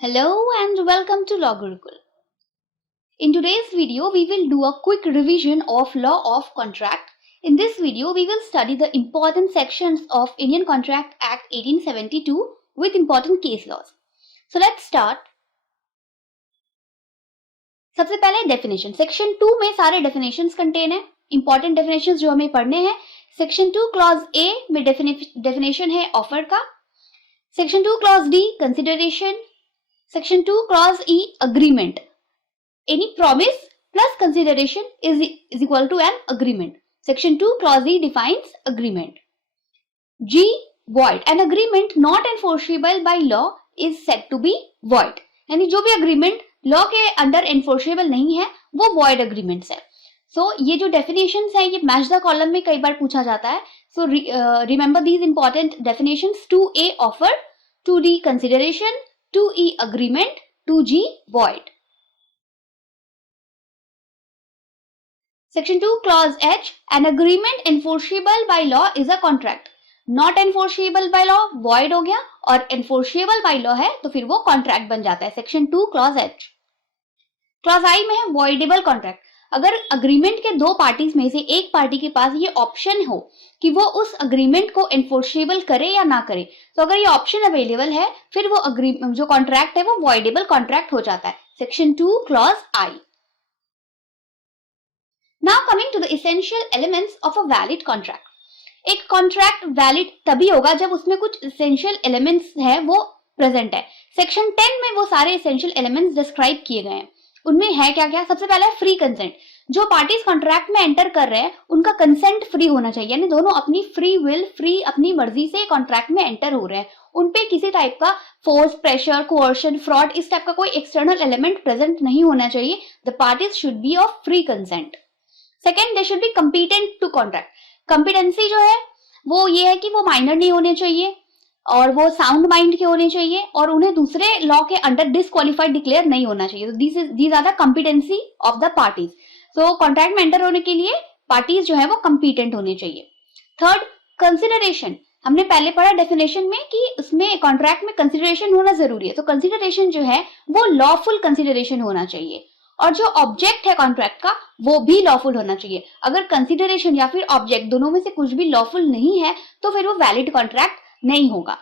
Hello and welcome to Law Gurukul. In today's video, we will do a quick revision of Law of Contract. In this video, we will study the important sections of Indian Contract Act 1872 with important case laws. So let's start. सबसे पहले definition. Section 2 में सारे definitions contain है. Important definitions जो हमें पढ़ने हैं. Section 2 clause A में डेफिनेशन है ऑफर का. Section 2 clause D consideration. Section 2 clause E agreement. Any promise plus consideration is equal to an agreement. Section 2 clause E defines agreement. G void. An agreement not enforceable by law is said to be void. यानी जो भी agreement law के under enforceable नहीं है वो void agreements है. So ये जो definitions है ये match the column में कई बार पूछा जाता है. So remember these important definitions. 2A offer, 2D consideration, 2E agreement, 2G void. Section 2 clause H. An agreement enforceable by law is a contract. Not enforceable by law void हो गया और enforceable by law है तो फिर वो contract बन जाता है. Section 2 clause H. Clause I में है voidable contract. अगर अग्रीमेंट के दो पार्टीज में से एक पार्टी के पास ये ऑप्शन हो कि वो उस अग्रीमेंट को एनफोर्सेबल करे या ना करे, तो अगर ये ऑप्शन अवेलेबल है फिर वो जो कॉन्ट्रैक्ट है वो वॉइडेबल कॉन्ट्रैक्ट हो जाता है. Section 2 clause I. Now coming to the essential elements of a valid contract. एक कॉन्ट्रैक्ट वैलिड तभी होगा जब उसमें कुछ एसेंशियल एलिमेंट्स है वो प्रेजेंट है. सेक्शन 10 में वो सारे एसेंशियल एलिमेंट्स डिस्क्राइब किए गए हैं. उनमें है क्या क्या. सबसे पहले फ्री कंसेंट. जो पार्टीज कॉन्ट्रैक्ट में एंटर कर रहे हैं उनका कंसेंट फ्री होना चाहिए, यानी दोनों अपनी फ्री विल फ्री अपनी मर्जी से कॉन्ट्रैक्ट में एंटर हो रहे हैं. उनपे किसी टाइप का फोर्स, प्रेशर, कोअर्शन, फ्रॉड इस टाइप का कोई एक्सटर्नल एलिमेंट प्रेजेंट नहीं होना चाहिए. The parties should be of free consent. Second, they should be competent to contract. Competency जो है वो ये है कि वो माइनर नहीं होने चाहिए और वो साउंड माइंड के होने चाहिए और उन्हें दूसरे लॉ के अंडर डिस्क्वालिफाइड डिक्लेयर नहीं होना चाहिए. तो these are the competency of the parties. So contract में एंटर होने के लिए पार्टीज जो है वो कॉम्पिटेंट होने चाहिए. Third, consideration. हमने पहले पढ़ा डेफिनेशन में कि उसमें कॉन्ट्रैक्ट में कंसिडरेशन होना जरूरी है. तो कंसिडरेशन जो है वो लॉफुल कंसिडरेशन होना चाहिए और जो ऑब्जेक्ट है कॉन्ट्रैक्ट का वो भी लॉफुल होना चाहिए. अगर कंसिडरेशन या फिर ऑब्जेक्ट दोनों में से कुछ भी लॉफुल नहीं है तो फिर वो वैलिड कॉन्ट्रैक्ट नहीं होगा.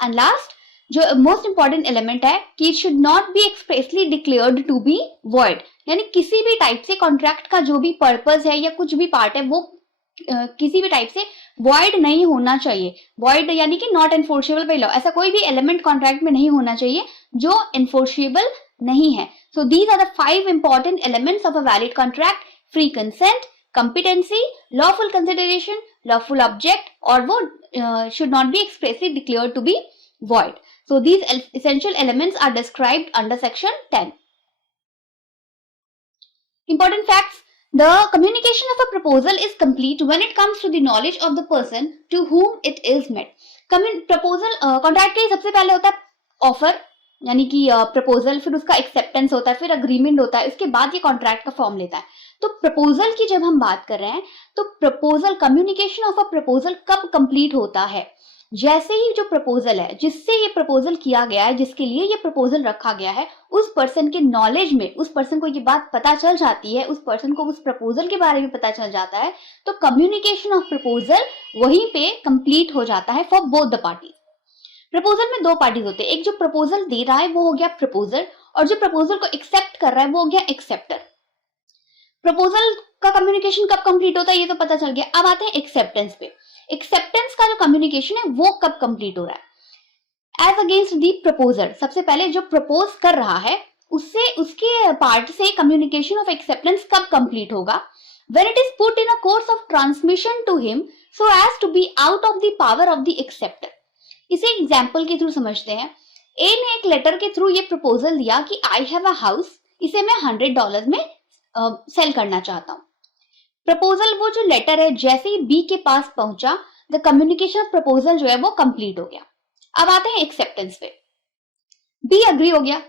एंड लास्ट, जो मोस्ट इंपॉर्टेंट एलिमेंट है कि it should not be expressly declared to be void. यानी किसी भी टाइप से कॉन्ट्रैक्ट का जो भी पर्पस है या कुछ भी पार्ट है वो किसी भी टाइप से वॉइड नहीं होना चाहिए. वॉइड यानी कि नॉट एनफोर्सेबल बाय लॉ. ऐसा कोई भी एलिमेंट कॉन्ट्रैक्ट में नहीं होना चाहिए जो एनफोर्सेबल नहीं है. So these are the 5 important elements of a valid contract. Free consent, competency, lawful consideration, lawful object, और वो should not be expressly declared to be void. So these essential elements are described under section 10. Important facts. The communication of a proposal is complete when it comes to the knowledge of the person to whom it is made. Proposal contract के सबसे पहले होता है offer, यानी कि proposal, फिर उसका acceptance होता है, फिर अग्रीमेंट होता है, इसके बाद ये कॉन्ट्रैक्ट का फॉर्म लेता है. तो प्रपोजल की जब हम बात कर रहे हैं तो proposal, communication of a proposal कब कंप्लीट होता है. जैसे ही जो प्रपोजल है जिससे ये प्रपोजल किया गया है, जिसके लिए ये प्रपोजल रखा गया है, उस पर्सन के नॉलेज में उस पर्सन को ये बात पता चल जाती है, उस पर्सन को उस प्रपोजल के बारे में पता चल जाता है, तो कम्युनिकेशन ऑफ प्रपोजल वहीं पे कंप्लीट हो जाता है for both the parties. Proposal में दो पार्टीज होते हैं. एक जो प्रपोजल दे रहा है वो हो गया प्रपोजर और जो प्रपोजल को एक्सेप्ट कर रहा है वो हो गया एक्सेप्टर. प्रपोजल का कम्युनिकेशन कब कंप्लीट होता है ये तो पता चल गया. अब आते हैं एक्सेप्टेंस पे. एक्सेप्टेंस का जो कम्युनिकेशन है वो कब कंप्लीट हो रहा है. एज अगेंस्ट दी प्रपोजर, सबसे पहले जो प्रपोज कर रहा है उससे उसके पार्ट से कम्युनिकेशन ऑफ एक्सेप्टेंस कब कंप्लीट होगा. When it is put in a course of transmission to him so as to be out of the power of the acceptor. इसे एग्जाम्पल के थ्रू समझते हैं. ए ने एक लेटर के थ्रू ये प्रपोजल दिया कि आई हैव अ हाउस, इसे मैं $100 में सेल करना चाहता हूं. प्रपोजल, वो जो लेटर है जैसे ही बी के पास पहुंचा, द कम्युनिकेशन ऑफ प्रपोजल जो है वो कंप्लीट हो गया. अब आते हैं एक्सेप्टेंस पे. बी अग्री हो गया,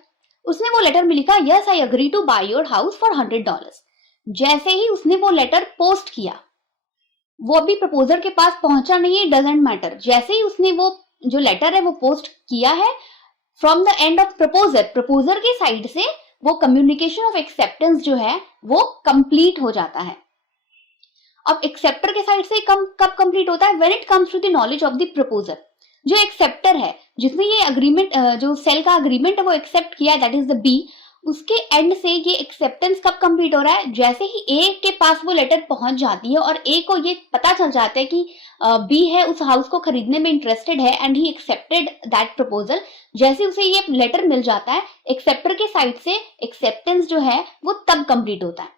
उसने वो लेटर में लिखा yes I agree to buy your house for $100. जैसे ही उसने वो लेटर पोस्ट किया वो अभी प्रपोजर के पास पहुंचा नहीं है, डजेंट मैटर, जैसे ही उसने वो जो लेटर है वो पोस्ट किया है, from the end of proposer के साइड से वो कम्युनिकेशन ऑफ एक्सेप्टेंस जो है वो कंप्लीट हो जाता है। अब एक्सेप्टर के साइड से कब कंप्लीट होता है? When it comes to the knowledge of the proposer. जो एक्सेप्टर है, जिसने ये अग्रीमेंट, जो सेल का अग्रीमेंट है वो एक्सेप्ट किया, दैट इज द बी, उसके एंड से ये एक्सेप्टेंस कब कंप्लीट हो रहा है? जैसे ही ए के पास वो लेटर पहुंच जाती है और ए को ये पता चल जाता है कि बी है उस हाउस को खरीदने में इंटरेस्टेड है and he accepted that proposal. जैसे उसे ये लेटर मिल जाता है, एक्सेप्टर के साइड से एक्सेप्टेंस जो है वो तब कंप्लीट होता है।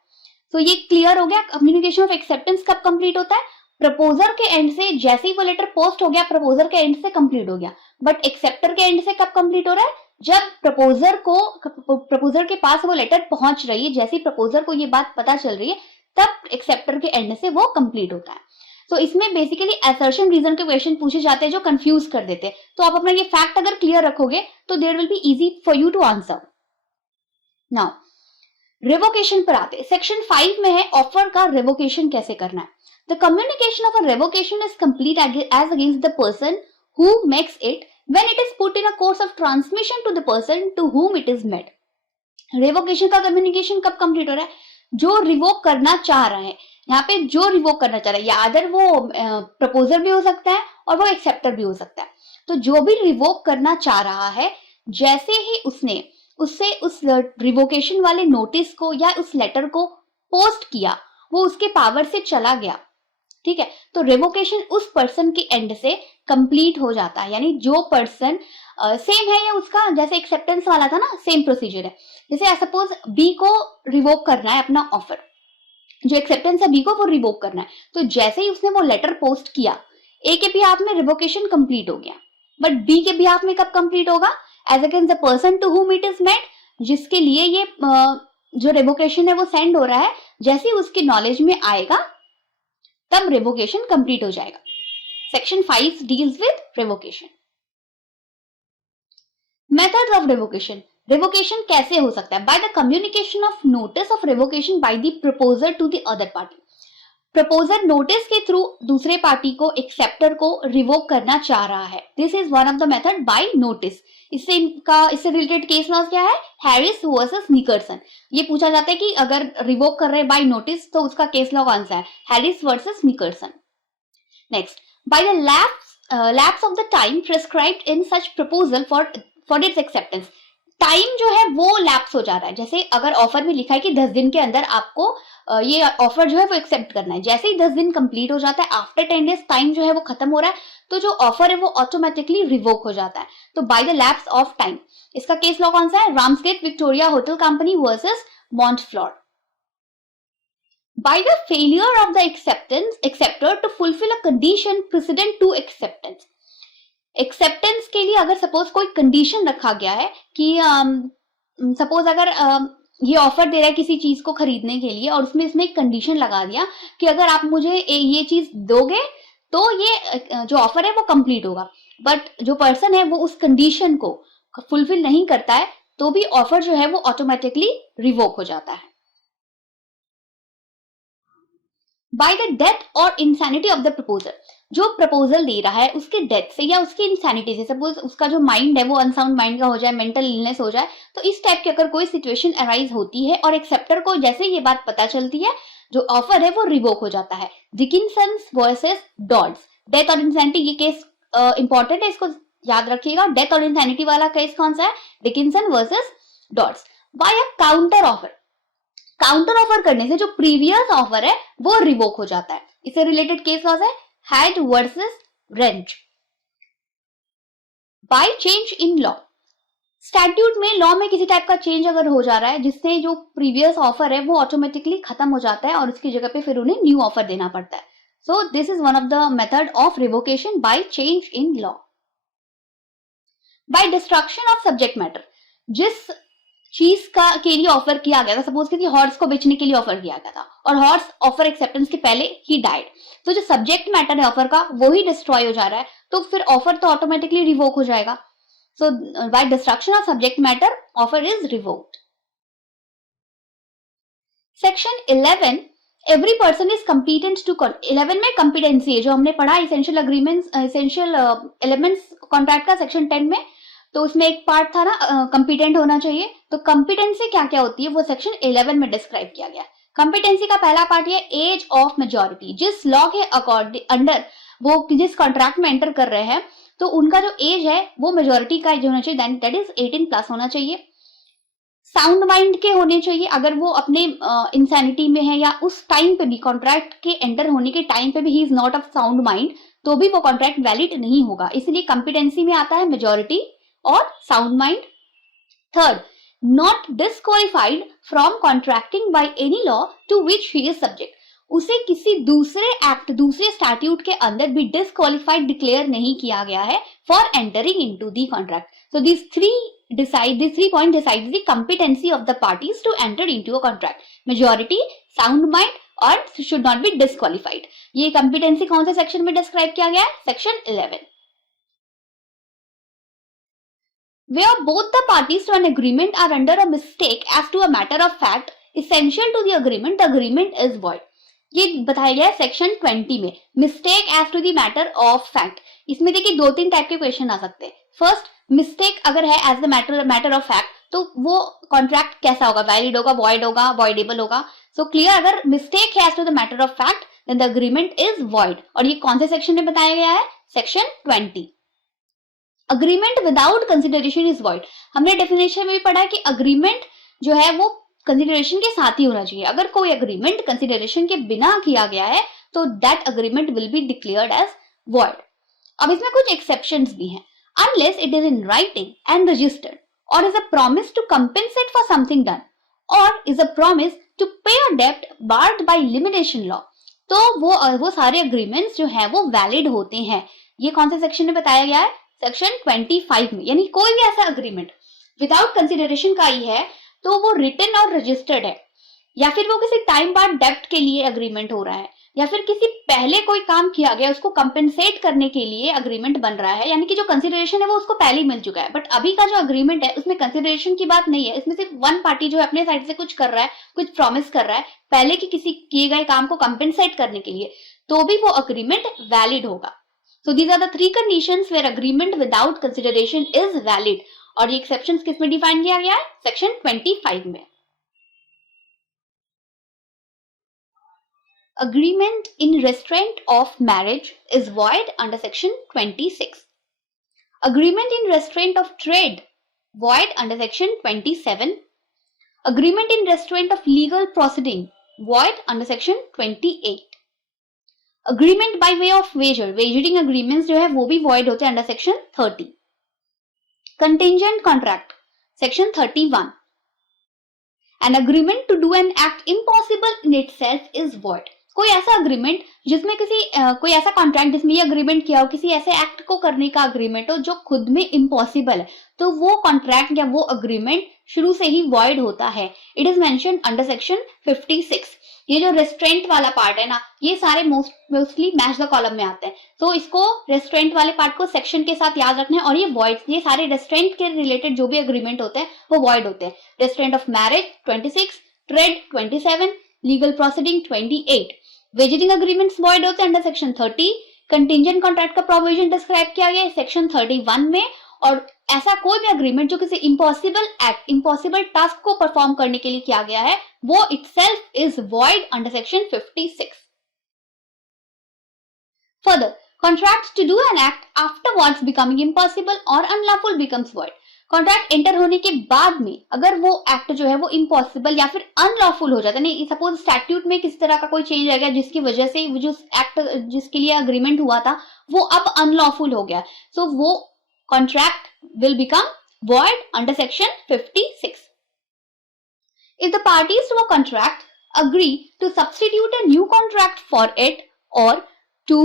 तो ये क्लियर हो गया, कम्युनिकेशन ऑफ एक्सेप्टेंस कब कंप्लीट होता है? प्रपोजर के एंड से, जैसे ही वो लेटर पोस्ट हो गया प्रपोजर के एंड से कंप्लीट हो गया। बट एक्सेप्टर के एंड से कब कंप्लीट हो रहा है? जब प्रपोजर के पास वो लेटर पहुंच रही है, जैसे ही प्रपोजर को ये बात पता चल रही है, तब एक्सेप्टर के एंड से वो कंप्लीट होता है। तो इसमें बेसिकली असर्शन रीजन के क्वेश्चन पूछे जाते हैं जो कंफ्यूज कर देते हैं। तो आप अपना ये फैक्ट अगर क्लियर रखोगे तो there will be easy for you to answer. Now revocation पर आते हैं। सेक्शन 5 में है ऑफर का रिवोकेशन कैसे करना है। The communication of a revocation is complete as against the person who makes it when it is put in a course of transmission to the person to whom it is made। Revocation का communication कब complete हो रहा है? जो revoke करना चाह रहा है, यहाँ पे जो रिवोक करना चाह रहा है, या अदर वो प्रपोजर भी हो सकता है और वो एक्सेप्टर भी हो सकता है। तो जो भी रिवोक करना चाह रहा है, जैसे ही उसने उससे उस रिवोकेशन वाले नोटिस को या उस लेटर को पोस्ट किया, वो उसके पावर से चला गया, ठीक है, तो रिवोकेशन उस पर्सन के एंड से कंप्लीट हो जाता है। यानी जो पर्सन सेम है या उसका जैसे एक्सेप्टेंस वाला था ना, सेम प्रोसीजर है। जैसे सपोज बी को रिवोक करना है अपना ऑफर, जो एक्सेप्टेंस है बी को वो रिवोक करना है, तो जैसे ही उसने वो लेटर पोस्ट किया, ए के बिहाफ में रिवोकेशन कंप्लीट हो गया। बट बी के बिहाफ में कब कंप्लीट होगा? As against the person to whom it is made, जिसके लिए ये जो रिवोकेशन है वो सेंड हो रहा है, जैसे ही उसके नॉलेज में आएगा तब रिवोकेशन कंप्लीट हो जाएगा। Section 5 deals with revocation. Methods of revocation. Revocation कैसे हो सकता है? By the communication of notice of revocation by the proposer to the other party. Proposer notice के थ्रू दूसरे पार्टी को, एक्सेप्टर को रिवोक करना चाह रहा है। This is one of the method by notice. इससे रिलेटेड केस लॉ क्या है? Harris versus Nickerson. ये पूछा जाता है कि अगर रिवोक कर रहे हैं बाय नोटिस तो उसका केस लॉ कौन सा है? Harris versus Nickerson. Next, bye the lapse of the time prescribed in such proposal for its acceptance. Time जो है वो लैप्स हो जा रहा है। जैसे अगर ऑफर में लिखा है कि 10 दिन के अंदर आपको ये ऑफर जो है वो एक्सेप्ट करना है, जैसे ही 10 दिन कंप्लीट हो जाता है, आफ्टर 10 डेज टाइम जो है वो खत्म हो रहा है, तो जो ऑफर है वो ऑटोमेटिकली रिवोक हो जाता है। तो by the lapse of time, इसका केस लॉ कौन सा है? Ramsgate Victoria hotel company versus Montefiore. By the failure of the acceptor to fulfil a condition precedent to acceptance. Acceptance के लिए अगर सपोज कोई कंडीशन रखा गया है कि सपोज अगर ये ऑफर दे रहा है किसी चीज को खरीदने के लिए और उसमें इसने एक कंडीशन लगा दिया कि अगर आप मुझे ये चीज दोगे तो ये जो ऑफर है वो कंप्लीट होगा। बट जो पर्सन है वो उस कंडीशन को फुलफिल नहीं करता है तो भी ऑफर जो है वो ऑटोमेटिकली रिवोक हो जाता है। बाय द डेथ और इंसैनिटी ऑफ द प्रपोजर। जो प्रपोजल दे रहा है उसके डेथ से या उसकी इंसैनिटी से, सपोज उसका जो माइंड है वो अनसाउंड माइंड का हो जाए, मेंटल इलनेस हो जाए, तो इस टाइप की अगर कोई सिचुएशन अराइज होती है और एक्सेप्टर को जैसे ये बात पता चलती है, जो ऑफर है वो रिवोक हो जाता है। Dickinson versus Dodds. डेथ और इंसैनिटी, ये केस इंपॉर्टेंट है, इसको याद रखिएगा। डेथ और इंसैनिटी वाला केस कौन सा है? Dickinson versus Dodds. By a counter offer. Counter offer करने से जो प्रीवियस ऑफर है वो रिवोक हो जाता है। इससे रिलेटेड केस कौन सा है? Head versus Wrench. By change in law. Statute में, लॉ में किसी टाइप का चेंज अगर हो जा रहा है जिससे जो प्रीवियस ऑफर है वो ऑटोमेटिकली खत्म हो जाता है और उसकी जगह पे फिर उन्हें न्यू ऑफर देना पड़ता है। So this is one of the method of revocation by change in law. By destruction of subject matter. जिस चीज का के लिए ऑफर किया गया था, सपोज किसी हॉर्स को बेचने के लिए ऑफर किया गया था और हॉर्स ऑफर एक्सेप्टेंस के पहले ही डाइड, तो जो सब्जेक्ट मैटर है ऑफर का वो ही डिस्ट्रॉय हो जा रहा है, तो फिर ऑफर तो ऑटोमेटिकली रिवोक हो जाएगा। So by destruction of subject matter offer is revoked. Section 11 every person is competent to 11 में कम्पिटेंसी है जो हमने पढ़ा essential agreements essential elements contract का सेक्शन 10 में, तो उसमें एक पार्ट था ना कम्पिटेंट होना चाहिए। तो कम्पिटेंसी क्या क्या होती है वो सेक्शन 11 में डिस्क्राइब किया गया। कम्पिटेंसी का पहला पार्ट ये एज ऑफ मेजॉरिटी, जिस लॉ के अकॉर्डिंग अंडर वो जिस कॉन्ट्रैक्ट में एंटर कर रहे हैं तो उनका जो एज है वो मेजॉरिटी का एज होना चाहिए, दैट इज 18+ होना चाहिए। साउंड माइंड के होने चाहिए, अगर वो अपने इंसैनिटी में है या उस टाइम पे भी कॉन्ट्रैक्ट के एंटर होने के टाइम पे भी he is not of sound mind तो भी वो कॉन्ट्रैक्ट वैलिड नहीं होगा, इसलिए कॉम्पिटेंसी में आता है मेजॉरिटी और sound mind. Third, not disqualified from contracting by any law to which he is subject, उसे किसी दूसरे एक्ट दूसरे स्टैट्यूट के अंदर भी डिस्क्वालिफाइड डिक्लेयर नहीं किया गया है for entering into the contract. So these three points decides the competency of the parties to enter into a contract. Majority, sound mind और should not be disqualified. ये competency कौन से सेक्शन में describe किया गया है? Section 11. Where both the parties to an agreement are under a mistake as to a matter of fact essential to the agreement is void. ये बताया गया है सेक्शन 20 में, mistake as to the matter of fact. इसमें देखिए 2-3 type के question आ सकते हैं। फर्स्ट, मिस्टेक अगर है as the matter of fact तो वो कॉन्ट्रैक्ट कैसा होगा, वैलिड होगा, वॉइड होगा, वॉइडेबल होगा। सो क्लियर, अगर मिस्टेक है as to the matter of fact then the agreement is void. और ये कौन से सेक्शन में बताया गया है? Section 20। Agreement without consideration is void, हमने डेफिनेशन में भी पढ़ा है कि अग्रीमेंट जो है वो कंसिडरेशन के साथ ही होना चाहिए। अगर कोई अग्रीमेंट कंसिडरेशन के बिना किया गया है तो that agreement will be declared as void. अब इसमें कुछ एक्सेप्शंस भी हैं। Unless it is in writing and registered, or is a promise to compensate for something done, or is a promise to pay a debt barred by limitation law, तो वो सारे agreements जो हैं वो valid होते हैं। ये कौन से सेक्शन में बताया गया है? सेक्शन 25 में। यानी कोई भी ऐसा agreement without consideration का ही है तो वो written और registered है, या फिर वो किसी टाइम बार्ड डेप्ट के लिए अग्रीमेंट हो रहा है, या फिर किसी पहले कोई काम किया गया उसको कंपेंसेट करने के लिए अग्रीमेंट बन रहा है, यानी कि जो कंसिडरेशन है वो उसको पहले ही मिल चुका है। बट अभी का जो अग्रीमेंट है उसमें कंसिडरेशन की बात नहीं है, इसमें सिर्फ वन पार्टी जो है अपने साइड से कुछ कर रहा है, कुछ प्रॉमिस कर रहा है पहले की किसी किए गए काम को कंपेंसेट करने के लिए, तो भी वो अग्रीमेंट वैलिड होगा। So these are the 3 conditions where agreement without consideration is valid. और ये एक्सेप्शंस किस में डिफाइन किया गया है? सेक्शन 25 में। Agreement in restraint of marriage is void under section 26. Agreement in restraint of trade void under section 27. Agreement in restraint of legal proceeding void under section 28. Agreement by way of wager, wagering agreements जो है वो भी void होते हैं under section 30. Contingent contract section 31. An agreement to do an act impossible in itself is void. कोई ऐसा agreement जिसमें कोई ऐसा कॉन्ट्रैक्ट जिसमें ये अग्रीमेंट किया हो किसी ऐसे एक्ट को करने का अग्रीमेंट हो जो खुद में इम्पॉसिबल है, तो वो कॉन्ट्रैक्ट या वो अग्रीमेंट शुरू से ही वॉइड होता है। It is mentioned under section 56। ये जो रेस्ट्रेंट वाला पार्ट है ना, ये सारे मोस्टली मैच द कॉलम में आते हैं, तो इसको रेस्ट्रेंट वाले पार्ट को सेक्शन के साथ याद रखना है। और ये वॉइड, ये सारे रेस्ट्रेंट के रिलेटेड जो भी अग्रीमेंट होते हैं वो वॉइड होते हैं। Restaurant of marriage 26, trade 27, legal proceeding 28, wagering agreements void होते हैं अंडर सेक्शन 30। कंटिंजेंट कॉन्ट्रैक्ट का प्रोविजन डिस्क्राइब किया गया है सेक्शन 31 में। और ऐसा कोई भी अग्रीमेंट जो किसी इम्पॉसिबल एक्ट, इम्पॉसिबल टास्क को परफॉर्म करने के लिए किया गया है वो itself is void under section 56। Further, contract to do an act afterwards becoming impossible और unlawful becomes void. Contract enter होने के बाद में अगर वो एक्ट जो है वो इम्पॉसिबल या फिर अनलॉफुल हो जाता है, नहीं सपोज स्टैट्यूट में किसी तरह का कोई चेंज आ गया जिसकी वजह से जो एक्ट जिसके लिए अग्रीमेंट हुआ था वो अब अनलॉफुल हो गया, सो वो contract will become void under section 56। If the parties to a contract agree to substitute a new contract for it or to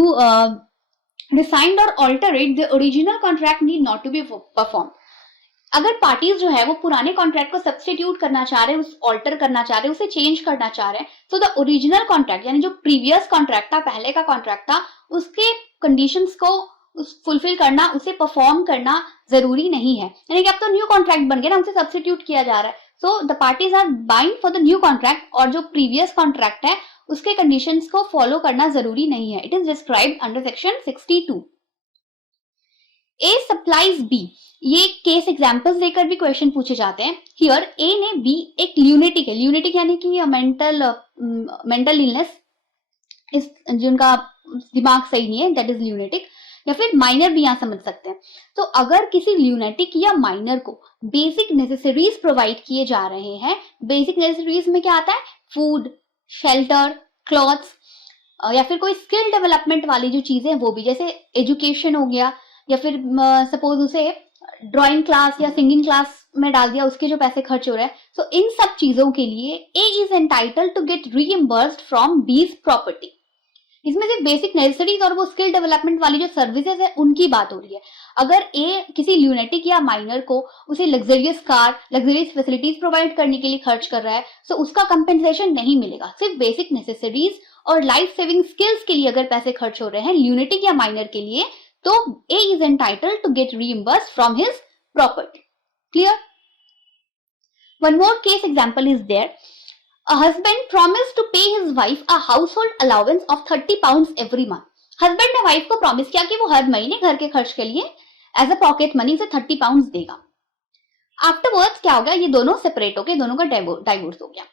rescind or alter it, the original contract need not to be performed. अगर parties जो है वो पुराने contract को substitute करना चाह रहे हैं, उस ऑल्टर करना चाह रहे हैं, उसे चेंज करना चाह रहे हैं, तो द ओरिजिनल कॉन्ट्रैक्ट यानी जो प्रीवियस कॉन्ट्रैक्ट था, पहले का कॉन्ट्रैक्ट था, उसके कंडीशंस को फुलफिल करना, उसे परफॉर्म करना जरूरी नहीं है। यानी कि अब तो न्यू कॉन्ट्रैक्ट बन गया ना, उसे सब्स्टिट्यूट किया जा रहा है, so the parties are bind for the new contract, और जो प्रीवियस कॉन्ट्रैक्ट है उसके कंडीशंस को फॉलो करना जरूरी नहीं है. It is described under section 62. A supplies B, ये केस एग्जांपल्स देकर भी क्वेश्चन पूछे जाते हैं. हियर ए ने बी, एक ल्यूनेटिक है, ल्यूनेटिक यानी कि मेंटल इलनेस, इस जिनका दिमाग सही नहीं है, दैट इज ल्यूनेटिक, या फिर माइनर भी यहां समझ सकते हैं. तो अगर किसी ल्यूनेटिक या माइनर को बेसिक नेसेसरीज प्रोवाइड किए जा रहे हैं, बेसिक नेसेसरीज में क्या आता है, फूड, शेल्टर, क्लॉथ्स, या फिर कोई स्किल डेवलपमेंट वाली जो चीजें हैं वो भी, जैसे एजुकेशन हो गया, या फिर सपोज उसे ड्राइंग क्लास या सिंगिंग क्लास में डाल दिया, उसके जो पैसे खर्च हो रहे हैं. सो इन सब चीजों के लिए A is entitled to get reimbursed from B's property. इसमें सिर्फ बेसिक नेसेसरीज और वो स्किल डेवलपमेंट वाली जो सर्विसेज है उनकी बात हो रही है. अगर ए किसी ल्यूनेटिक या माइनर को उसे luxurious car, luxurious facilities provide करने के लिए खर्च कर रहा है, तो उसका कंपेंसेशन नहीं मिलेगा. सिर्फ बेसिक नेसेसरीज और लाइफ सेविंग स्किल्स के लिए अगर पैसे खर्च हो रहे हैं ल्यूनेटिक या माइनर के लिए, तो A is entitled to get reimbursed from his property. Clear? One more case example is there. A husband promised to pay his wife a household allowance of 30 pounds every month. Husband ने wife को promise किया कि वो हर महीने घर के खर्च के लिए एज अ पॉकेट मनी से 30 पाउंड देगा. आफ्टरवर्ड्स क्या हो गया, ये दोनों सेपरेट हो गए, दोनों का डाइवोर्स हो गया.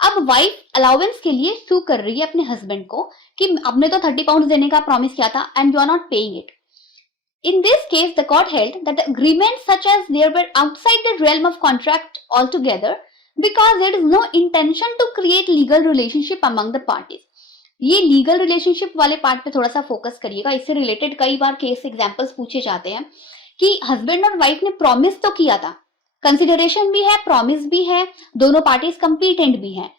अब वाइफ अलाउंस के लिए सू कर रही है अपने हस्बैंड को कि आपने तो 30 पाउंड देने का प्रॉमिस किया था and you are not paying it. In this case, the court held that the agreements such as they were outside the realm of contract altogether, because there is no intention to create legal relationship among the parties. ये legal relationship वाले part पे थोड़ा सा focus करिएगा. इससे related कई बार case examples पूछे जाते हैं कि हस्बैंड और वाइफ ने प्रॉमिस तो किया था, कंसिडरेशन भी है, प्रॉमिस भी है, दोनों पार्टीज कंपीटेंट भी हैं,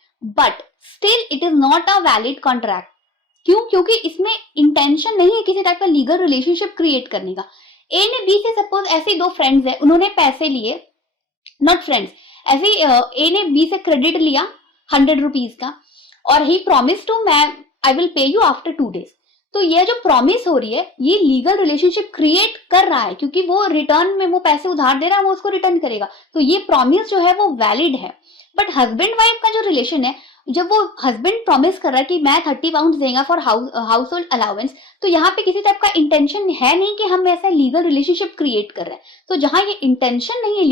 but still it is not a valid contract. क्यों? क्योंकि इसमें इंटेंशन नहीं है किसी टाइप का लीगल रिलेशनशिप क्रिएट करने का. ए ने बी से सपोज ऐसे दो फ्रेंड्स है, उन्होंने पैसे लिए, नॉट फ्रेंड्स, ऐसे ए ने बी से क्रेडिट लिया 100 रुपीज का, और ही प्रॉमिस टू मैं I will pay you after 2 days. तो ये जो प्रॉमिस हो रही है ये लीगल रिलेशनशिप क्रिएट कर रहा है, क्योंकि वो रिटर्न में वो पैसे उधार दे रहा है, वो उसको रिटर्न करेगा. तो ये प्रॉमिस जो है वो वैलिड है. बट हस्बैंड वाइफ का जो रिलेशन है, जब वो हस्बैंड प्रॉमिस कर रहा है कि मैं 30 पाउंड देगा फॉर हाउस होल्ड अलाउंस, तो यहाँ पे किसी टाइप का इंटेंशन है नहीं कि हम ऐसा लीगल रिलेशनशिप क्रिएट कर रहे हैं. तो जहां ये इंटेंशन नहीं है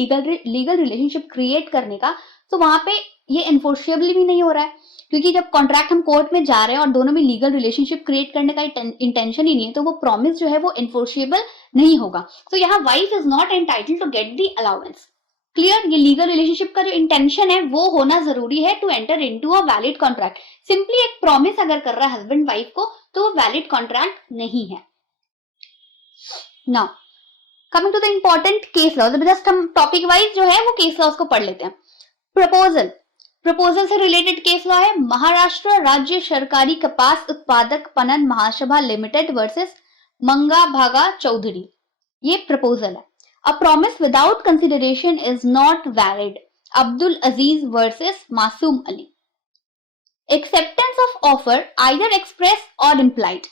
लीगल रिलेशनशिप क्रिएट करने का, तो वहां पे ये एनफोर्सेबल भी नहीं हो रहा है, क्योंकि जब कॉन्ट्रैक्ट हम कोर्ट में जा रहे हैं और दोनों में लीगल रिलेशनशिप क्रिएट करने का इंटेंशन ही नहीं है, तो वो प्रॉमिस जो है वो एनफोर्सेबल नहीं होगा. तो यहाँ wife is not entitled to get the allowance. Clear? ये लीगल रिलेशनशिप का जो इंटेंशन है वो होना जरूरी है to enter into a valid contract. Simply एक प्रॉमिस अगर कर रहा है हस्बैंड वाइफ को, तो वो वैलिड कॉन्ट्रैक्ट नहीं है. Now coming to the important case laws, just हम टॉपिक वाइज जो है वो केस लॉज को पढ़ लेते हैं. प्रपोजल से रिलेटेड केस लॉ है महाराष्ट्र राज्य सरकारी कपास उत्पादक पणन महासभा लिमिटेड वर्सेस मंगा भागा चौधरी. ये प्रपोजल है. A promise without consideration is not valid. Abdul Aziz versus Masoom Ali. Acceptance of offer either express or implied.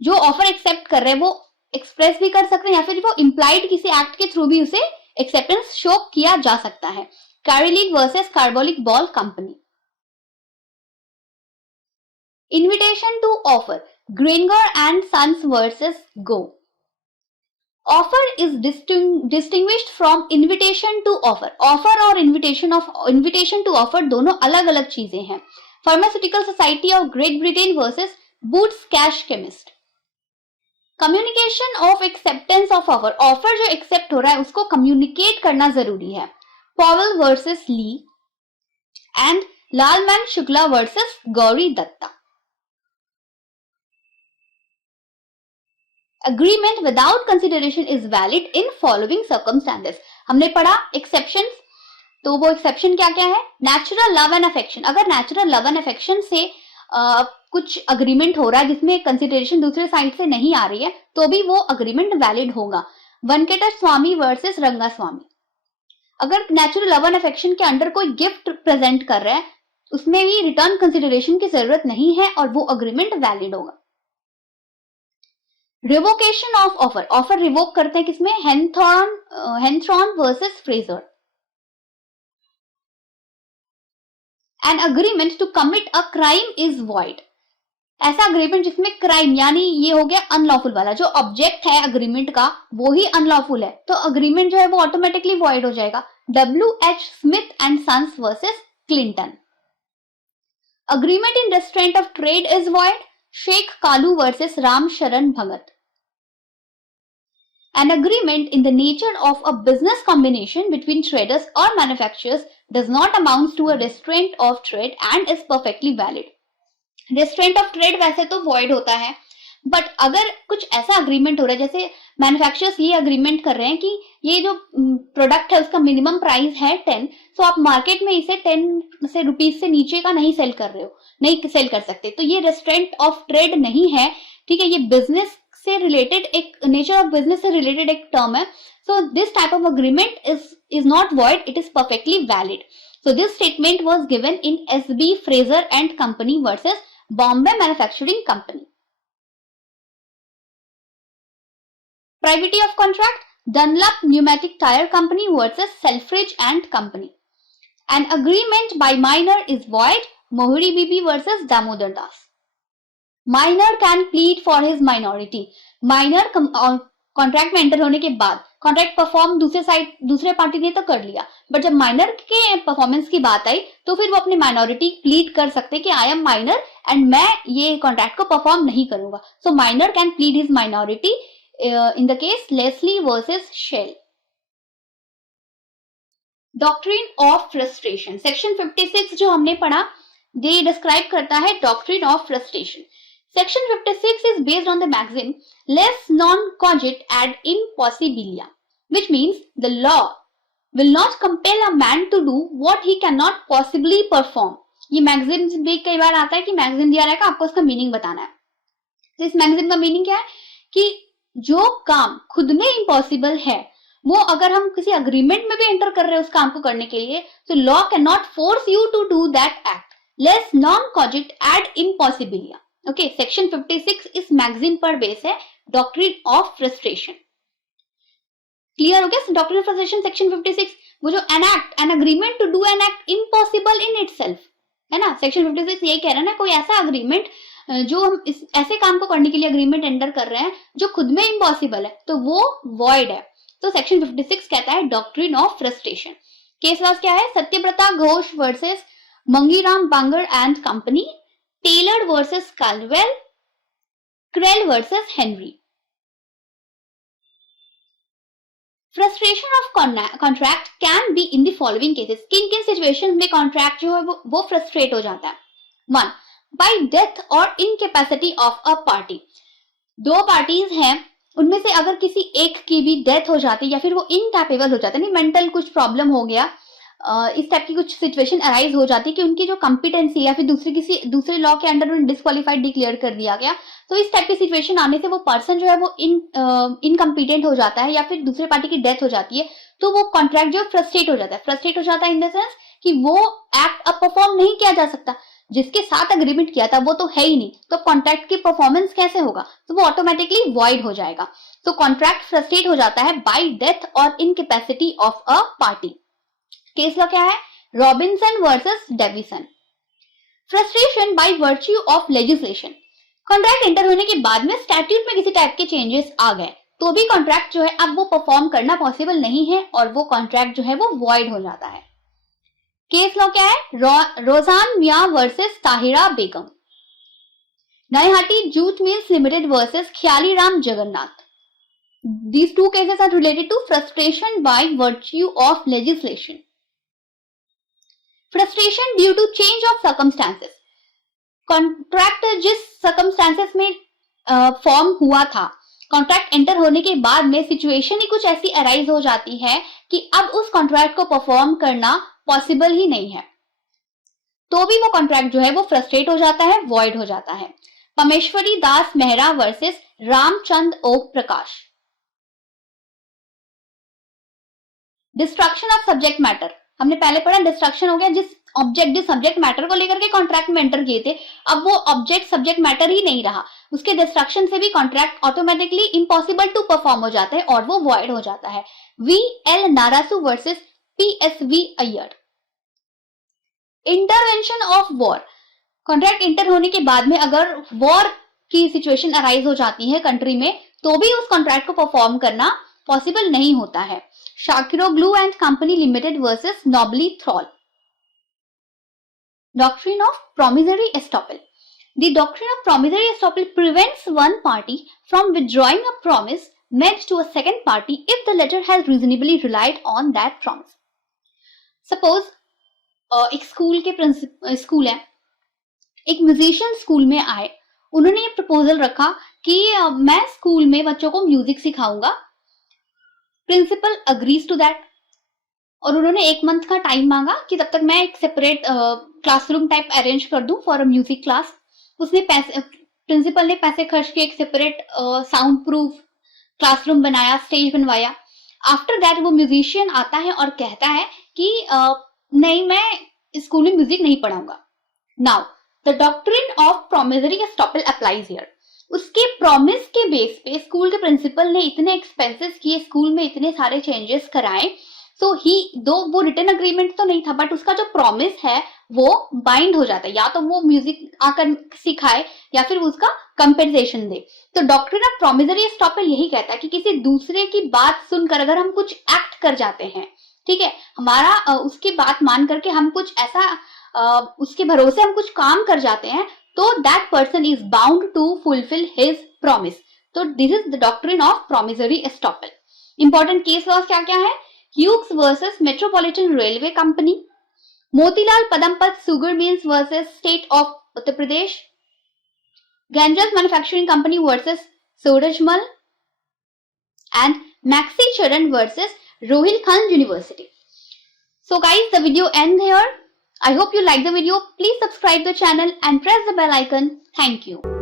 जो ऑफर एक्सेप्ट कर रहे हैं वो एक्सप्रेस भी कर सकते हैं या फिर वो इम्प्लाइड किसी एक्ट के थ्रू भी उसे एक्सेप्टेंस शो किया जा सकता है. Carlill versus Carbolic ball company. Invitation to offer Granger and sons versus Gough. Offer is distinguished from invitation to offer. Offer और invitation to offer दोनों अलग अलग चीजें हैं. Pharmaceutical Society of Great Britain versus Boots Cash Chemist. Communication of acceptance of offer. Offer जो accept हो रहा है उसको communicate करना जरूरी है. Powell versus Lee and Lalman Shukla versus Gauri Datta. Agreement without consideration is valid in following circumstances. हमने पढ़ा exceptions, तो वो exception क्या क्या है? Natural love and affection. अगर natural love and affection से कुछ agreement हो रहा है जिसमें consideration दूसरे साइड से नहीं आ रही है, तो भी वो agreement valid होगा. वनकेटर स्वामी वर्सेस रंगा स्वामी. अगर natural love and affection के अंडर कोई गिफ्ट प्रेजेंट कर रहा है, उसमें भी रिटर्न कंसिडरेशन की जरूरत नहीं है और वो अग्रीमेंट वैलिड होगा. Revocation of offer. Offer revoke करते हैं किसमें? Henthorn versus Fraser. An agreement to commit a crime is void. ऐसा अग्रीमेंट जिसमें क्राइम, यानी ये हो गया अनलॉफुल वाला, जो ऑब्जेक्ट है अग्रीमेंट का वो ही अनलॉफुल है, तो अग्रीमेंट जो है वो ऑटोमेटिकली वॉइड हो जाएगा। WH Smith and sons versus Clinton. Agreement in restraint of trade is void, Sheikh Kalu versus Ram Sharan Bhagat. An agreement in the nature of a business combination between traders or manufacturers does not amount to a restraint of trade and is perfectly valid. Restraint of trade वैसे तो void होता है, but अगर कुछ ऐसा agreement हो रहा है, जैसे मैन्युफैक्चरर्स ये अग्रीमेंट कर रहे हैं कि ये जो प्रोडक्ट है उसका मिनिमम प्राइस है 10, तो आप मार्केट में इसे 10 से रुपीज से नीचे का नहीं सेल कर रहे हो, नहीं सेल कर सकते, तो ये रेस्ट्रेंट ऑफ ट्रेड नहीं है, ठीक है। ये बिजनेस से रिलेटेड एक, नेचर ऑफ बिजनेस से रिलेटेड एक टर्म है। So this type of agreement is not void, it is perfectly valid. So this statement was given in SB Fraser and company versus Bombay manufacturing company. Privity of contract, Dunlop Pneumatic Tire Company versus Selfridge and Company. An agreement by minor is void, Mohri Bibi versus Damodar Das. Minor can plead for his minority. Minor contract में enter होने के बाद contract perform दूसरे party ने तो कर लिया, but जब माइनर के परफॉर्मेंस की बात आई तो फिर वो अपनी माइनॉरिटी प्लीड कर सकते कि आई एम माइनर एंड मैं ये कॉन्ट्रैक्ट को परफॉर्म नहीं करूंगा। सो minor can plead his minority in the case Leslie versus Shell. Doctrine of frustration, section 56 जो हमने पढ़ा ये डिस्क्राइब करता है doctrine of frustration. Section 56 is based on the maxim les non cogit ad impossibilia, which means the law will not compel a man to do what he cannot possibly perform. ये maxim भी कई बार आता है कि maxim दिया रहेगा, आपको उसका मीनिंग बताना है। तो इस मैक्सिम का मीनिंग क्या है कि जो काम खुद में इम्पॉसिबल है वो अगर हम किसी अग्रीमेंट में भी एंटर कर रहे हैं उस काम को करने के लिए, तो law can not force you to do that act, lex non cogit ad impossibilia. Okay, section 56 इस मैगजीन पर बेस है, डॉक्ट्रिन ऑफ फ्रस्ट्रेशन। क्लियर हो गया? डॉक्ट्रिन ऑफ फ्रस्ट्रेशन सेक्शन 56, वो जो an agreement to do an act impossible in itself, है ना। Section 56 ये कह रहा है ना, कोई ऐसा अग्रीमेंट जो हम इस ऐसे काम को करने के लिए अग्रीमेंट एंटर कर रहे हैं जो खुद में इम्पॉसिबल है, तो वो वॉइड है। तो सेक्शन 56 कहता है doctrine of frustration. Case laws क्या है? Satyabrata Ghosh versus Mugneeram Bangur and company, Taylor versus Caldwell, Krell versus Henry. Frustration of contract can be in the following cases. किन किन सिचुएशंस में कॉन्ट्रैक्ट जो है वो फ्रस्ट्रेट हो जाता है? 1. by death or incapacity of a party. दो पार्टीज हैं, उनमें से अगर किसी एक की भी डेथ हो जाती है या फिर वो इनकैपेबल हो जाता है, नहीं मेंटल कुछ प्रॉब्लम हो गया, इस टाइप की कुछ सिचुएशन अराइज हो जाती है कि उनकी जो कॉम्पिटेंसी या फिर दूसरे लॉ के अंडर उन्हें डिस्क्वालीफाइड डिक्लेयर कर दिया गया, तो इस टाइप की सिचुएशन आने से वो पर्सन जो है वो इनकम्पिटेंट हो जाता है या फिर दूसरे पार्टी की डेथ हो जाती है, तो वो कॉन्ट्रैक्ट जो फ्रस्ट्रेट हो जाता है। फ्रस्ट्रेट हो जाता है इन द सेंस कि वो एक्ट अब परफॉर्म नहीं किया जा सकता, जिसके साथ अग्रीमेंट किया था वो तो है ही नहीं, तो कॉन्ट्रैक्ट की परफॉर्मेंस कैसे होगा? तो वो ऑटोमेटिकली वॉइड हो जाएगा। तो कॉन्ट्रैक्ट फ्रस्ट्रेट हो जाता है बाय डेथ और incapacity of a party. Case law क्या है? Robinson versus Davison. Frustration by virtue of legislation. Contract enter होने के बाद में स्टैट्यूट में किसी टाइप के चेंजेस आ गए तो भी कॉन्ट्रैक्ट जो है अब वो परफॉर्म करना पॉसिबल नहीं है और वो कॉन्ट्रैक्ट जो है वो वॉइड हो जाता है। केस लॉ क्या है? Rozan Mian versus Tahira Begum. Naihati jute mills limited versus Khyali Ram Jagannath. These two cases are related to frustration by virtue of legislation. Frustration due to change of circumstances. Contract जिस सर्कमस्टांसेस में फॉर्म हुआ था, कॉन्ट्रैक्ट एंटर होने के बाद में सिचुएशन ही कुछ ऐसी अराइज हो जाती है कि अब उस कॉन्ट्रैक्ट को परफॉर्म करना पॉसिबल ही नहीं है, तो भी वो कॉन्ट्रैक्ट जो है वो फ्रस्ट्रेट हो जाता है, वॉइड हो जाता है। Parmeshwari Das Mehra versus Ramchand Om Prakash. Destruction of subject matter, हमने पहले पढ़ा, डिस्ट्रक्शन हो गया जिस सब्जेक्ट मैटर को लेकर के कॉन्ट्रैक्ट में एंटर किए थे, अब वो ऑब्जेक्ट सब्जेक्ट मैटर ही नहीं रहा, उसके डिस्ट्रक्शन से भी contract automatically impossible to perform हो जाता है और वो वॉइड हो जाता है। V L Narasu versus PSV Iyer. Intervention of war, contract enter होने के बाद में अगर वॉर की सिचुएशन अराइज हो जाती है कंट्री में, तो भी उस कॉन्ट्रैक्ट को परफॉर्म करना पॉसिबल नहीं होता है। Sakirolu and company limited versus Noblee Thorl. Doctrine of promissory estoppel. The doctrine of promissory estoppel prevents one party from withdrawing a promise made to a second party if the latter has reasonably relied on that promise. Suppose एक school है, एक musician school में आए, उन्होंने ये proposal रखा कि मैं स्कूल में बच्चों को म्यूजिक सिखाऊंगा। प्रिंसिपल अग्रीज टू दैट और उन्होंने 1 मंथ का टाइम मांगा कि तब तक मैं एक सेपरेट क्लासरूम टाइप अरेंज कर दूं फॉर अ म्यूजिक क्लास। उसने प्रिंसिपल ने पैसे खर्च के एक सेपरेट साउंड प्रूफ क्लासरूम बनाया, स्टेज बनवाया। आफ्टर दैट वो म्यूजिशियन आता है और कहता है कि नहीं, मैं स्कूल में म्यूजिक नहीं पढ़ाऊंगा। Now the doctrine of promissory estoppel applies here. उसके प्रॉमिस के बेस पे स्कूल के प्रिंसिपल ने इतने एक्सपेंसेस किए, स्कूल में इतने सारे चेंजेस कराए, सो दो वो रिटन अग्रीमेंट तो नहीं था, बट उसका जो प्रॉमिस है वो बाइंड हो जाता है, या तो वो म्यूजिक आकर सिखाए या फिर उसका कंपेंसेशन दे। तो डॉक्ट्रिन ऑफ प्रोमिसरी एस्टॉपल यही कहता है कि किसी दूसरे की बात सुनकर अगर हम कुछ एक्ट कर जाते हैं, ठीक है, हमारा उसकी बात मान करके हम कुछ ऐसा उसके भरोसे हम कुछ काम कर जाते हैं, तो that person is bound to fulfil his promise. तो this is the doctrine of promissory estoppel. Important case laws क्या क्या है? Hughes versus Metropolitan Railway Company, Motilal Padampat sugar mills versus state of Uttar Pradesh, Ganges manufacturing company versus Surajmal, and Maxi Charan versus Rohilkhand university. So guys, the video ends here. I hope you like the video. Please subscribe the channel and press the bell icon. Thank you.